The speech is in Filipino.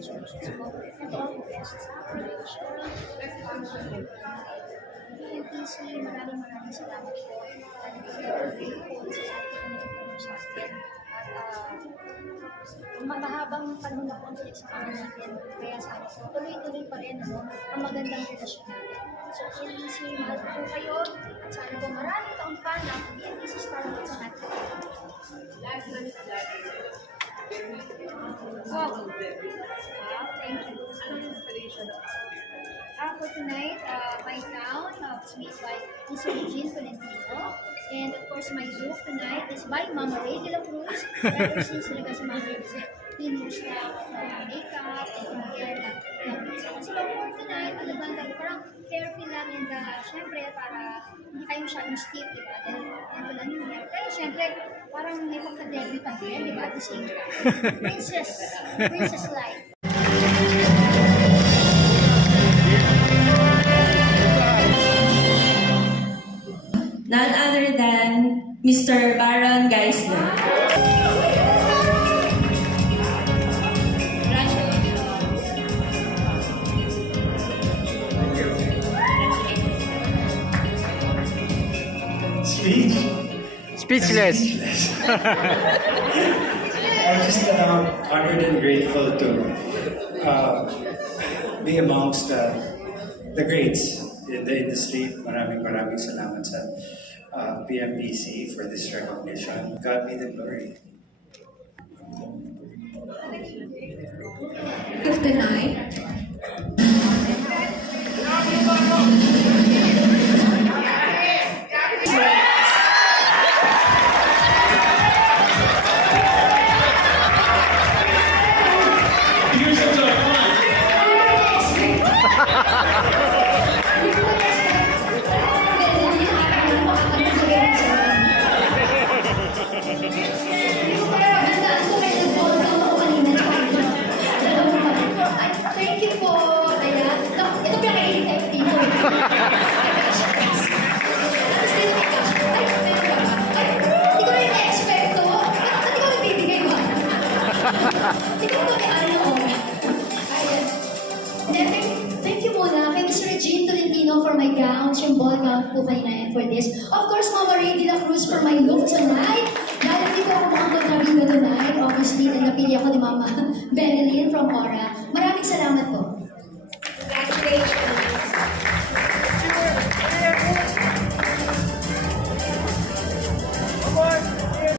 congratulations po. And all the best sa PMPC, maraming salamat po. And we're grateful sa lahat po na nagpunta sa atin. At mahabang panahon na po ang pinagsamahan natin. Kaya sana po, tuloy-tuloy pa rin ang magandang relasyon natin. So, PMPC, mahal po kayo. At sana po maraming taon pa na PMPC Star Awards sa atin. Wow, thank you. For tonight, my gown was made by Mr. Eugene Tolentino. And of course, my look tonight is by Mama Ray de la Cruz. Ever since talaga si Mama Ray kasi pinush na makeup and hair na so for tonight, ano ba, parang carefree lang and syempre para hindi kayo masyadong stiff, di ba? Dahil ito lang yung hair. Pero syempre, parang may pagka-debut ang hair, di ba? At the same time. Princess life. None other than Mr. Baron Geisler. Speechless. I'm just honored and grateful to be amongst the greats in the industry. Maraming salamat sa PMPC for this recognition. God be the glory. Of the night. Thank you po. Ayan. Ito pa yung type dito. Hindi ko rin na-expect to. Hindi ko nagbibigay ba? Hindi ko may Ayan. Thank you muna kay Mr. Eugene Tolentino for my gown, yung ball gown po kayo na for this. Of course, Mama Ray de la Cruz for my look tonight. Dahil hindi ko ako makakontrabida tonight, obviously, napili ako ni Mama Benelin from Aura. Maraming salamat po.